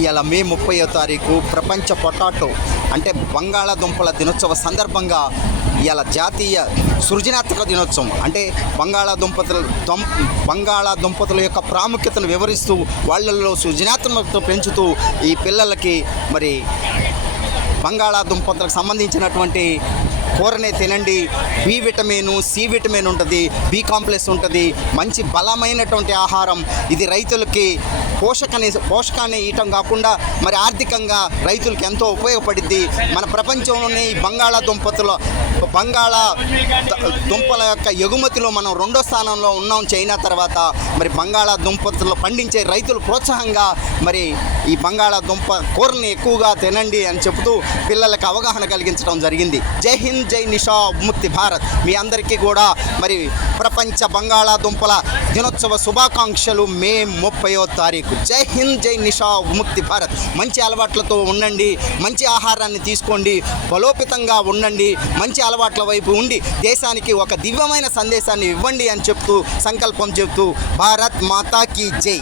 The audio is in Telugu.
ఇవాళ మే 30వ తారీఖు ప్రపంచ పొటాటో అంటే బంగాళాదుంపల దినోత్సవ సందర్భంగా ఇవాళ జాతీయ సృజనాత్మక దినోత్సవం అంటే బంగాళాదుంపతుల యొక్క ప్రాముఖ్యతను వివరిస్తూ వాళ్ళల్లో సృజనాత్మకత పెంచుతూ ఈ పిల్లలకి మరి బంగాళాదుంపలకు సంబంధించినటువంటి కూరనే తినండి, బి విటమిన్, సి విటమిన్ ఉంటుంది, బి కాంప్లెక్స్ ఉంటుంది, మంచి బలమైనటువంటి ఆహారం. ఇది రైతులకి పోషకాన్ని ఇవ్వటం కాకుండా మరి ఆర్థికంగా రైతులకి ఎంతో ఉపయోగపడుద్ది. మన ప్రపంచంలోనే ఈ బంగాళాదుంపల యొక్క ఎగుమతిలో మనం 2వ స్థానంలో ఉన్నాం చైనా తర్వాత. మరి బంగాళాదుంపలు పండించే రైతులు ప్రోత్సాహంగా మరి ఈ బంగాళాదుంప కూరని ఎక్కువగా తినండి అని చెబుతూ పిల్లలకు అవగాహన కలిగించడం జరిగింది. జై హింద్, జై నిషా ముక్తి భారత్. మీ అందరికీ కూడా మరి ప్రపంచ బంగాళాదుంపల దినోత్సవ శుభాకాంక్షలు. మే 30వ తారీఖు. జై హింద్, జై నిషా ముక్తి భారత్. మంచి అలవాట్లతో ఉండండి, మంచి ఆహారాన్ని తీసుకోండి, బలోపేతంగా ఉండండి, మంచి అలవాట్ల వైపు ఉండి దేశానికి ఒక దివ్యమైన సందేశాన్ని ఇవ్వండి అని చెప్తూ సంకల్పం చెబుతూ భారత్ మాతా కీ జై.